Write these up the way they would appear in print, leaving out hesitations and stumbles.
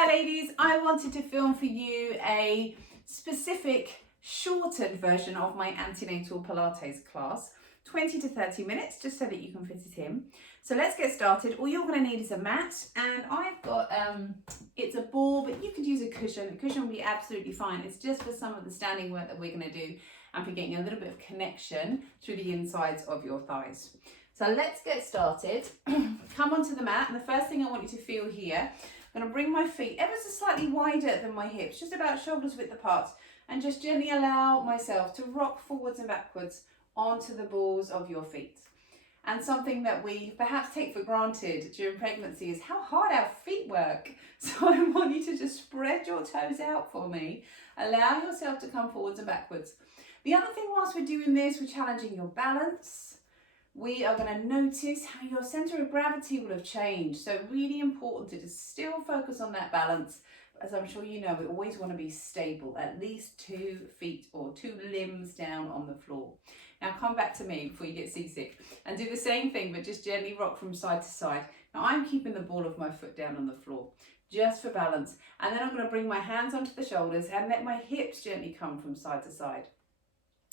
Hi ladies, I wanted to film for you a specific shortened version of my antenatal Pilates class, 20 to 30 minutes, just so that you can fit it in. So let's get started. All you're going to need is a mat, and I've got, it's a ball, but you could use a cushion. A cushion will be absolutely fine. It's just for some of the standing work that we're going to do and for getting a little bit of connection through the insides of your thighs. So let's get started. Come onto the mat, and the first thing I want you to feel here, I'm going to bring my feet ever so slightly wider than my hips, just about shoulders width apart, and just gently allow myself to rock forwards and backwards onto the balls of your feet. And something that we perhaps take for granted during pregnancy is how hard our feet work. So I want you to just spread your toes out for me. Allow yourself to come forwards and backwards. The other thing whilst we're doing this, we're challenging your balance. We are going to notice how your center of gravity will have changed. So really important to just still focus on that balance. As I'm sure you know, we always want to be stable, at least 2 feet or 2 limbs down on the floor. Now come back to me before you get seasick and do the same thing, but just gently rock from side to side. Now I'm keeping the ball of my foot down on the floor, just for balance. And then I'm going to bring my hands onto the shoulders and let my hips gently come from side to side.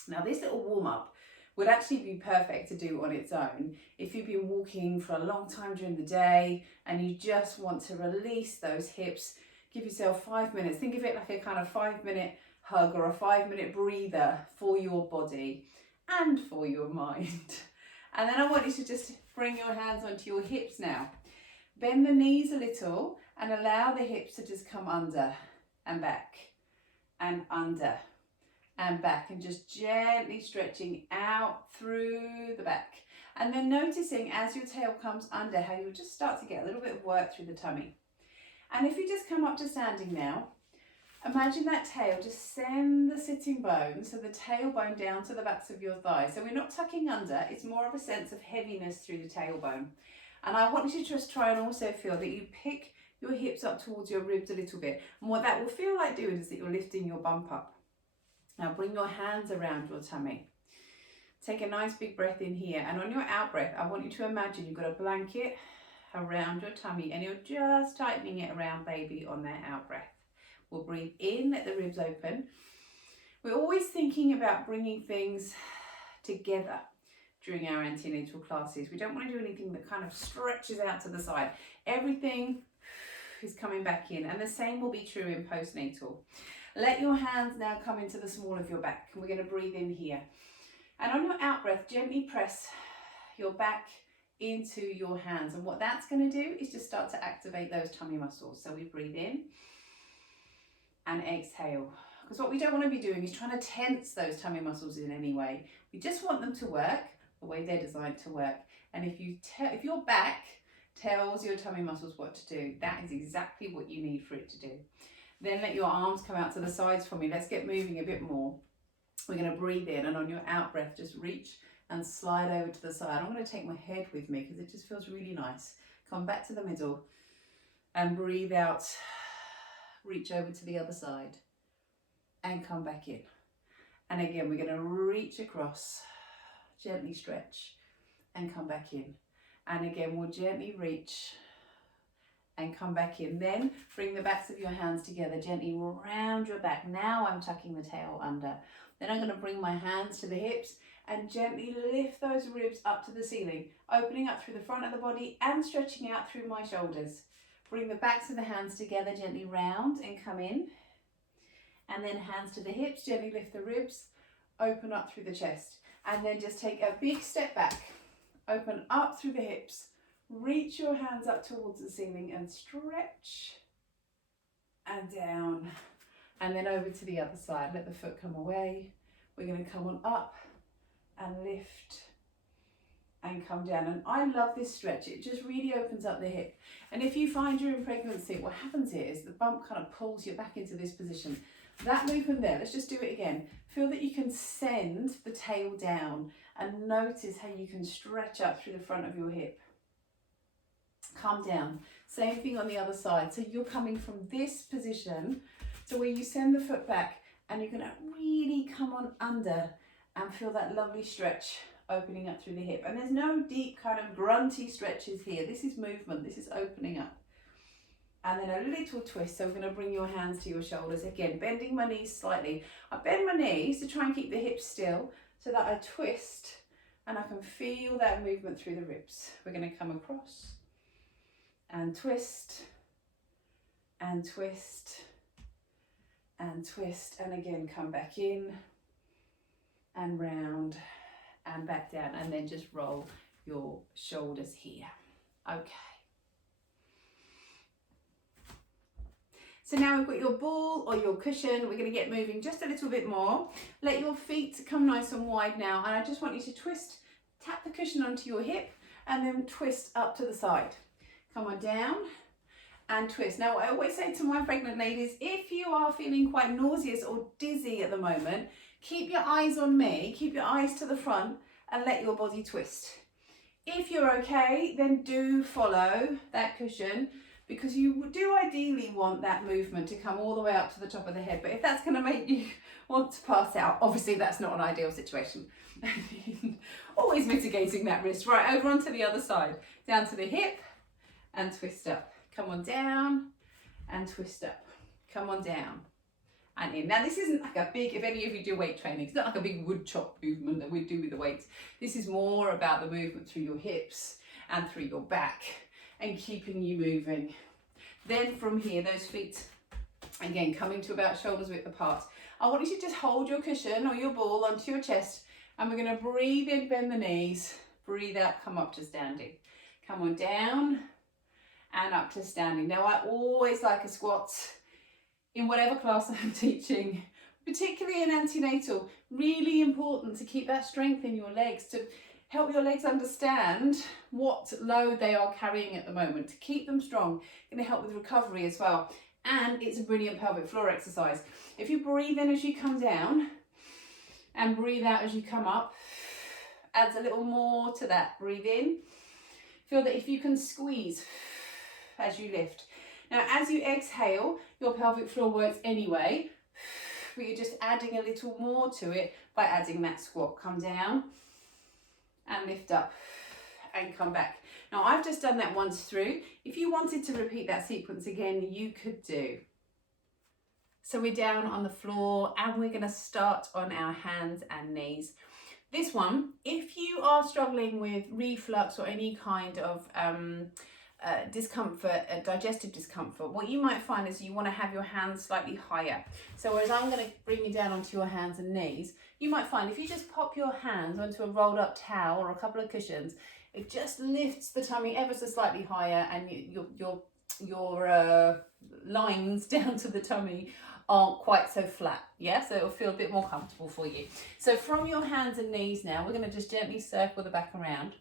Now this little warm up would actually be perfect to do on its own if you've been walking for a long time during the day and you just want to release those hips. Give yourself 5 minutes. Think of it like a kind of 5-minute hug or a 5-minute breather for your body and for your mind. And then I want you to just bring your hands onto your hips now. Bend the knees a little and allow the hips to just come under and back and under and back, and just gently stretching out through the back. And then noticing as your tail comes under how you'll just start to get a little bit of work through the tummy. And if you just come up to standing now, imagine that tail, just send the sitting bones, so the tailbone down to the backs of your thighs. So we're not tucking under, it's more of a sense of heaviness through the tailbone. And I want you to just try and also feel that you pick your hips up towards your ribs a little bit. And what that will feel like doing is that you're lifting your bump up. Now bring your hands around your tummy. Take a nice big breath in here, and on your out breath, I want you to imagine you've got a blanket around your tummy and you're just tightening it around baby on that out breath. We'll breathe in, let the ribs open. We're always thinking about bringing things together during our antenatal classes. We don't want to do anything that kind of stretches out to the side. Everything is coming back in, and the same will be true in postnatal. Let your hands now come into the small of your back. We're going to breathe in here. And on your out breath, gently press your back into your hands. And what that's going to do is just start to activate those tummy muscles. So we breathe in and exhale. Because what we don't want to be doing is trying to tense those tummy muscles in any way. We just want them to work the way they're designed to work. And if your back tells your tummy muscles what to do, that is exactly what you need for it to do. Then let your arms come out to the sides for me. Let's get moving a bit more. We're going to breathe in, and on your out breath, just reach and slide over to the side. I'm going to take my head with me because it just feels really nice. Come back to the middle and breathe out. Reach over to the other side and come back in. And again, we're going to reach across, gently stretch and come back in. And again, we'll gently reach and come back in. Then bring the backs of your hands together, gently round your back. Now I'm tucking the tail under. Then I'm going to bring my hands to the hips and gently lift those ribs up to the ceiling, opening up through the front of the body and stretching out through my shoulders. Bring the backs of the hands together, gently round and come in. And then hands to the hips, gently lift the ribs, open up through the chest. And then just take a big step back, open up through the hips. Reach your hands up towards the ceiling and stretch and down, and then over to the other side. Let the foot come away. We're going to come on up and lift and come down. And I love this stretch. It just really opens up the hip. And if you find during pregnancy, what happens here is the bump kind of pulls you back into this position. That movement there, let's just do it again. Feel that you can send the tail down and notice how you can stretch up through the front of your hip. Come down. Same thing on the other side. So you're coming from this position to where you send the foot back, and you're going to really come on under and feel that lovely stretch opening up through the hip. And there's no deep kind of grunty stretches here. This is movement. This is opening up. and then a little twist. So we're going to bring your hands to your shoulders. Again, bending my knees slightly. I bend my knees to try and keep the hips still so that I twist and I can feel that movement through the ribs. We're going to come across and twist and twist and twist, and again come back in and round and back down, and then just roll your shoulders here. Okay. So now we've got your ball or your cushion. We're going to get moving just a little bit more. Let your feet come nice and wide now, and I just want you to twist, tap the cushion onto your hip and then twist up to the side. Come on down and twist. Now I always say to my pregnant ladies, if you are feeling quite nauseous or dizzy at the moment, keep your eyes on me, keep your eyes to the front and let your body twist. If you're okay, then do follow that cushion, because you do ideally want that movement to come all the way up to the top of the head. But if that's going to make you want to pass out, obviously that's not an ideal situation. Always mitigating that risk. Right, over onto the other side, down to the hip and twist up. Come on down and twist up. Come on down and in. Now this isn't like a big, if any of you do weight training, it's not like a big wood chop movement that we do with the weights. This is more about the movement through your hips and through your back and keeping you moving. Then from here, those feet, again, coming to about shoulders width apart. I want you to just hold your cushion or your ball onto your chest, and we're going to breathe in, bend the knees, breathe out, come up to standing. Come on down and up to standing. Now I always like a squat in whatever class I'm teaching, particularly in antenatal. Really important to keep that strength in your legs, to help your legs understand what load they are carrying at the moment, to keep them strong. Going to help with recovery as well. And it's a brilliant pelvic floor exercise. If you breathe in as you come down and breathe out as you come up, adds a little more to that. Breathe in. Feel that if you can squeeze as you lift. Now as you exhale, your pelvic floor works anyway, but you're just adding a little more to it by adding that squat. Come down and lift up and come back. Now I've just done that once through. If you wanted to repeat that sequence again, you could do. So we're down on the floor and we're going to start on our hands and knees. This one, if you are struggling with reflux or any kind of discomfort, digestive discomfort, what you might find is you want to have your hands slightly higher. So whereas I'm going to bring you down onto your hands and knees, you might find if you just pop your hands onto a rolled up towel or a couple of cushions, it just lifts the tummy ever so slightly higher, and your lines down to the tummy aren't quite so flat. Yeah, so it'll feel a bit more comfortable for you. So from your hands and knees now, we're going to just gently circle the back around.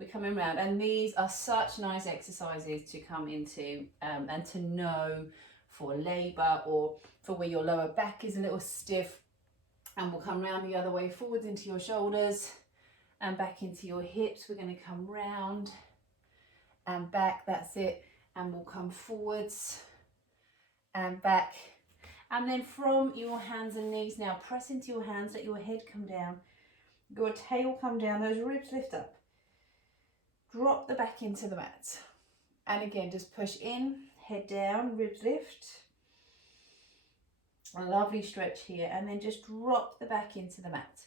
We're coming around, and these are such nice exercises to come into and to know for labour or for where your lower back is a little stiff. And we'll come round the other way, forwards into your shoulders and back into your hips. We're going to come round and back, that's it. And we'll come forwards and back. And then from your hands and knees now, press into your hands, let your head come down, your tail come down, those ribs lift up. Drop the back into the mat. And again, just push in, head down, ribs lift. A lovely stretch here, and then just drop the back into the mat.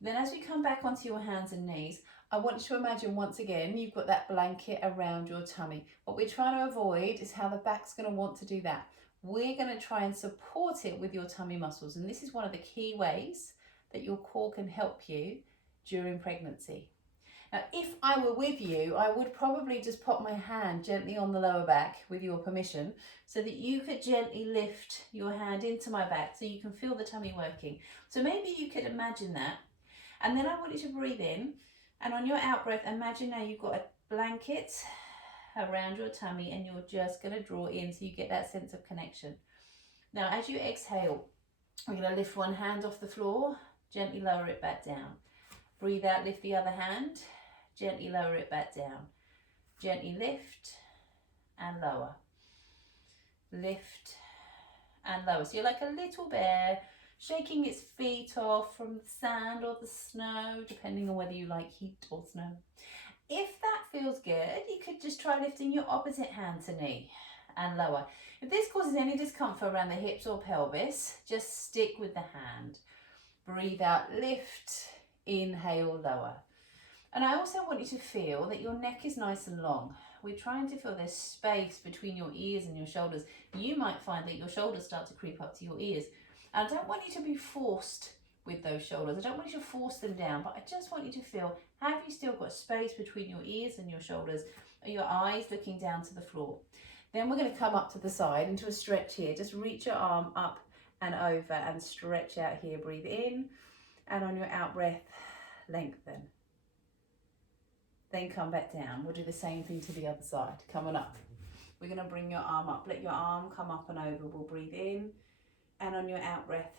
Then as we come back onto your hands and knees, I want you to imagine once again you've got that blanket around your tummy. What we're trying to avoid is how the back's going to want to do that. We're going to try and support it with your tummy muscles, and this is one of the key ways that your core can help you during pregnancy. Now, if I were with you, I would probably just pop my hand gently on the lower back with your permission, so that you could gently lift your hand into my back so you can feel the tummy working. So maybe you could imagine that. And then I want you to breathe in, and on your out breath, imagine now you've got a blanket around your tummy and you're just going to draw in so you get that sense of connection. Now, as you exhale, we're going to lift one hand off the floor, gently lower it back down. Breathe out, lift the other hand. Gently lower it back down. Gently lift and lower. Lift and lower. So you're like a little bear shaking its feet off from the sand or the snow, depending on whether you like heat or snow. If that feels good, you could just try lifting your opposite hand to knee and lower. If this causes any discomfort around the hips or pelvis, just stick with the hand. Breathe out, lift, inhale, lower. And I also want you to feel that your neck is nice and long. We're trying to feel there's space between your ears and your shoulders. You might find that your shoulders start to creep up to your ears. And I don't want you to be forced with those shoulders. I don't want you to force them down, but I just want you to feel, have you still got space between your ears and your shoulders? Are your eyes looking down to the floor? Then we're going to come up to the side into a stretch here. Just reach your arm up and over and stretch out here. Breathe in, and on your out breath, lengthen. Then come back down. We'll do the same thing to the other side. Come on up. We're going to bring your arm up. Let your arm come up and over. We'll breathe in, and on your out breath,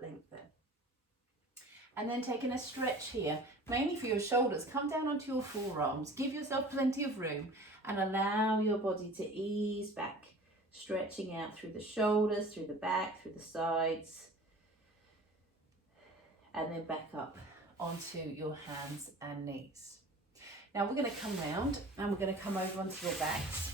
lengthen. And then taking a stretch here, mainly for your shoulders. Come down onto your forearms. Give yourself plenty of room and allow your body to ease back, stretching out through the shoulders, through the back, through the sides, and then back up onto your hands and knees. Now we're going to come round and we're going to come over onto your backs.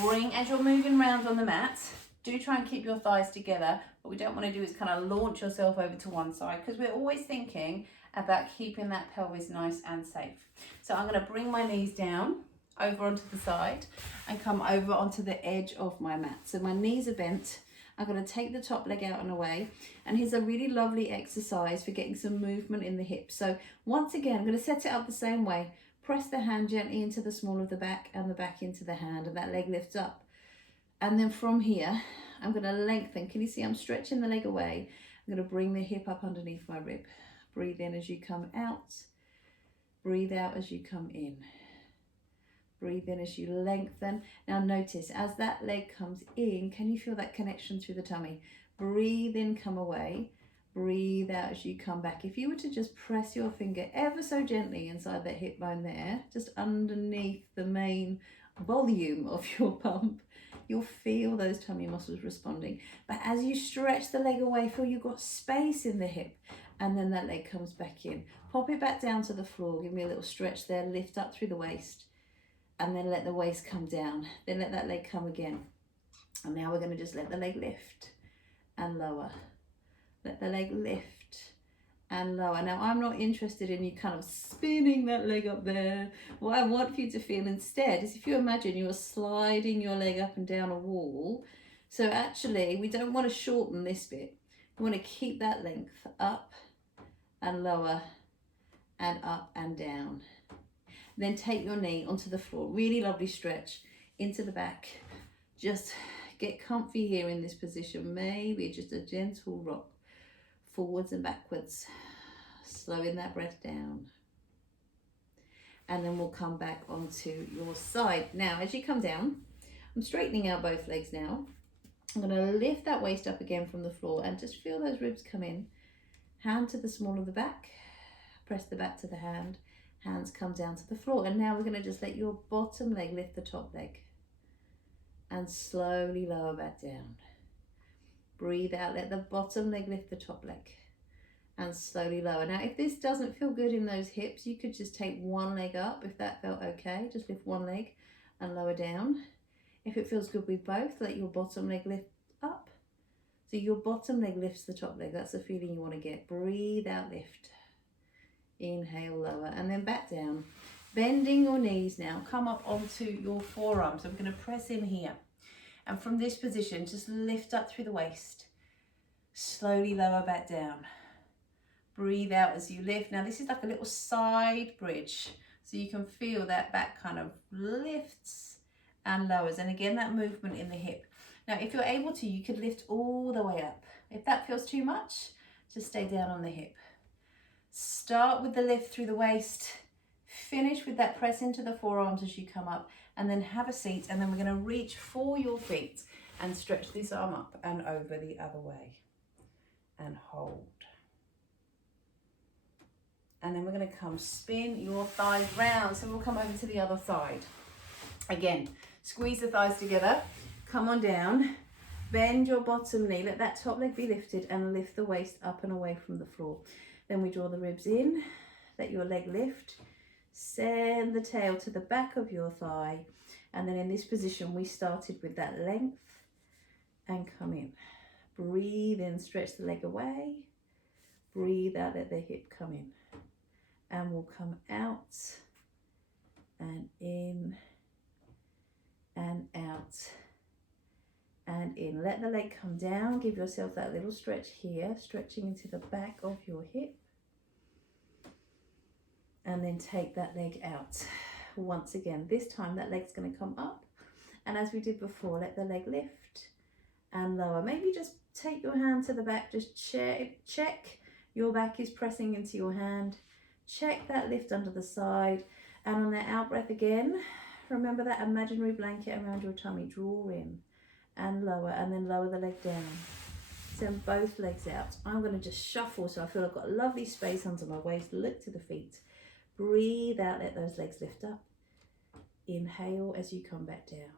Bring, as you're moving around on the mat, do try and keep your thighs together. What we don't want to do is kind of launch yourself over to one side, because we're always thinking about keeping that pelvis nice and safe. So I'm going to bring my knees down over onto the side and come over onto the edge of my mat. So my knees are bent. I'm going to take the top leg out and away. And here's a really lovely exercise for getting some movement in the hips. So once again, I'm going to set it up the same way. Press the hand gently into the small of the back and the back into the hand, and that leg lifts up. And then from here, I'm going to lengthen. Can you see I'm stretching the leg away? I'm going to bring the hip up underneath my rib. Breathe in as you come out. Breathe out as you come in. Breathe in as you lengthen. Now notice, as that leg comes in, can you feel that connection through the tummy? Breathe in, come away. Breathe out as you come back. If you were to just press your finger ever so gently inside that hip bone there, just underneath the main volume of your pump, you'll feel those tummy muscles responding. But as you stretch the leg away, feel you've got space in the hip, and then that leg comes back in. Pop it back down to the floor. Give me a little stretch there. Lift up through the waist, and then let the waist come down. Then let that leg come again. And now we're going to just let the leg lift and lower. Let the leg lift and lower. Now I'm not interested in you kind of spinning that leg up there. What I want for you to feel instead is, if you imagine you're sliding your leg up and down a wall. So actually we don't want to shorten this bit. We want to keep that length up and lower and up and down. Then take your knee onto the floor. Really lovely stretch into the back. Just get comfy here in this position. Maybe just a gentle rock forwards and backwards, slowing that breath down. And then we'll come back onto your side. Now, as you come down, I'm straightening out both legs now. I'm going to lift that waist up again from the floor and just feel those ribs come in. Hand to the small of the back, press the back to the hand, hands come down to the floor. And now we're going to just let your bottom leg lift the top leg and slowly lower back down. Breathe out, let the bottom leg lift the top leg and slowly lower. Now, if this doesn't feel good in those hips, you could just take one leg up. If that felt okay, just lift one leg and lower down. If it feels good with both, let your bottom leg lift up. So your bottom leg lifts the top leg. That's the feeling you want to get. Breathe out, lift. Inhale, lower, and then back down. Bending your knees now. Come up onto your forearms. I'm going to press in here. And from this position, just lift up through the waist. Slowly lower back down. Breathe out as you lift. Now this is like a little side bridge. So you can feel that back kind of lifts and lowers. And again, that movement in the hip. Now, if you're able to, you could lift all the way up. If that feels too much, just stay down on the hip. Start with the lift through the waist. Finish with that press into the forearms as you come up, and then have a seat, and then we're going to reach for your feet and stretch this arm up and over the other way and hold. And then we're going to come spin your thighs round. So we'll come over to the other side. Again, squeeze the thighs together, come on down, bend your bottom knee, let that top leg be lifted and lift the waist up and away from the floor. Then we draw the ribs in, let your leg lift. Send the tail to the back of your thigh And then in this position, we started with that length and come in. Breathe in, stretch the leg away. Breathe out, let the hip come in. And we'll come out and in and out and in. Let the leg come down. Give yourself that little stretch here, stretching into the back of your hip. And then take that leg out. Once again, this time that leg's going to come up. And as we did before, let the leg lift and lower. Maybe just take your hand to the back. Just check your back is pressing into your hand. Check that lift under the side. And on that out breath again, remember that imaginary blanket around your tummy. Draw in and lower, and then lower the leg down. Send both legs out. I'm going to just shuffle so I feel I've got a lovely space under my waist. Look to the feet. Breathe out, let those legs lift up. Inhale as you come back down.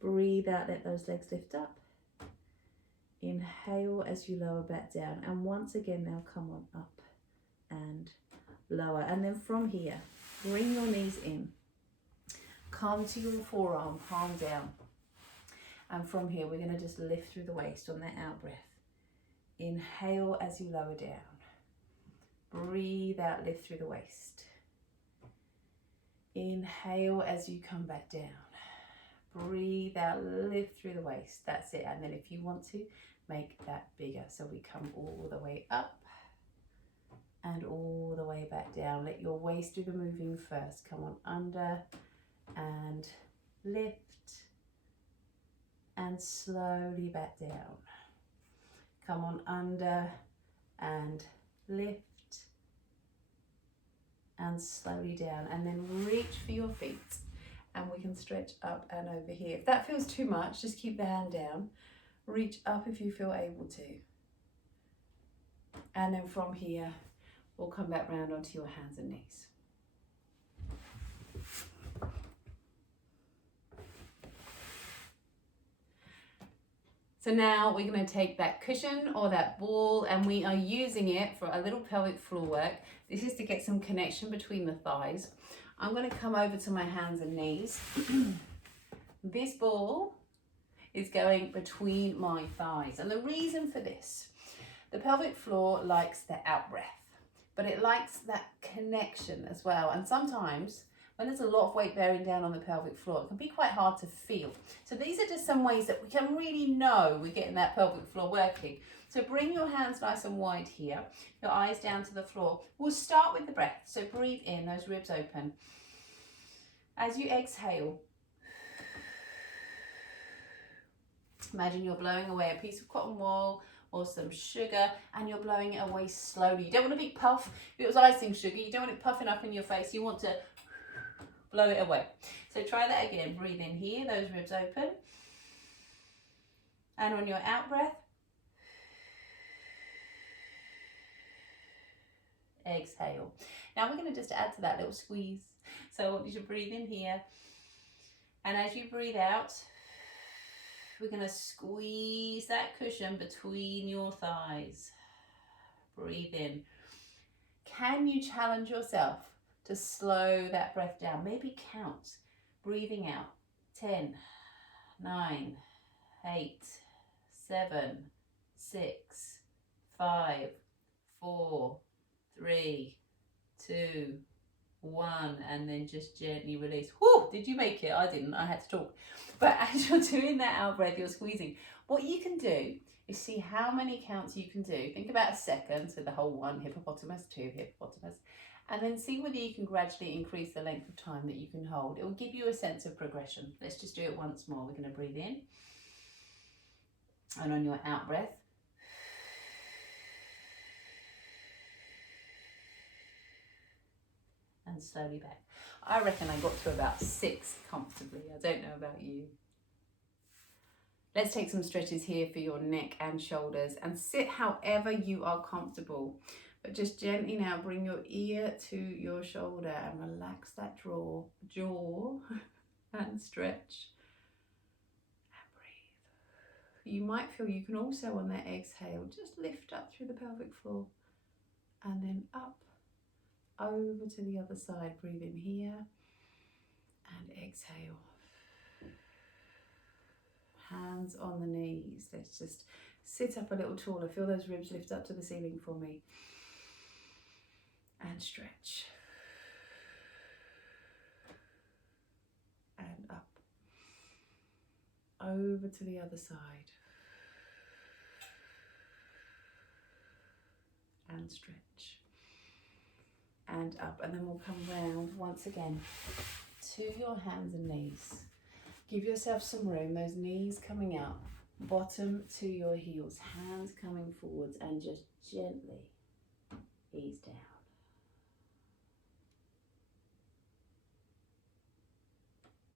Breathe out, let those legs lift up. Inhale as you lower back down. And once again now come on up and lower. And then from here, bring your knees in. Come to your forearm, palm down. And from here, we're going to just lift through the waist on that out breath. Inhale as you lower down. Breathe out, lift through the waist. Inhale as you come back down. Breathe out, lift through the waist. That's it. And then if you want to, make that bigger. So we come all the way up and all the way back down. Let your waist do the moving first. Come on, under and lift and slowly back down. Come on, under and lift and slowly down, and then reach for your feet, and we can stretch up and over here. If that feels too much, just keep the hand down. Reach up if you feel able to. And then from here, we'll come back round onto your hands and knees. So now we're going to take that cushion or that ball, and we are using it for a little pelvic floor work. This is to get some connection between the thighs. I'm going to come over to my hands and knees. This ball is going between my thighs. And the reason for this, the pelvic floor likes the out breath, but it likes that connection as well. And sometimes when there's a lot of weight bearing down on the pelvic floor, it can be quite hard to feel. So these are just some ways that we can really know we're getting that pelvic floor working. So bring your hands nice and wide here, your eyes down to the floor. We'll start with the breath. So breathe in, those ribs open. As you exhale, imagine you're blowing away a piece of cotton wool or some sugar, and you're blowing it away slowly. You don't want a big puff. If it was icing sugar, you don't want it puffing up in your face. You want to blow it away. So try that again. Breathe in here, those ribs open. And on your out breath, exhale. Now we're going to just add to that little squeeze. So I want you to breathe in here. And as you breathe out, we're going to squeeze that cushion between your thighs. Breathe in. Can you challenge yourself to slow that breath down? Maybe count. Breathing out. 10, 9, 8, 7, 6, 5, 4, 3, 2, 1, and then just gently release. Whew, did you make it? I didn't, I had to talk. But as you're doing that out breath, you're squeezing. What you can do is see how many counts you can do. Think about a second, so the whole 1, hippopotamus, 2, hippopotamus, and then see whether you can gradually increase the length of time that you can hold. It will give you a sense of progression. Let's just do it once more. We're going to breathe in, and on your out breath, and slowly back. I reckon I got to about 6 comfortably. I don't know about you. Let's take some stretches here for your neck and shoulders, and sit however you are comfortable. But just gently now bring your ear to your shoulder and relax that jaw and stretch and breathe. You might feel you can also on that exhale just lift up through the pelvic floor and then up over to the other side. Breathe in here and exhale. Hands on the knees. Let's just sit up a little taller. Feel those ribs lift up to the ceiling for me. And stretch. And up. Over to the other side. And stretch. And up. And then we'll come round once again to your hands and knees. Give yourself some room, those knees coming up, bottom to your heels, hands coming forwards, and just gently ease down.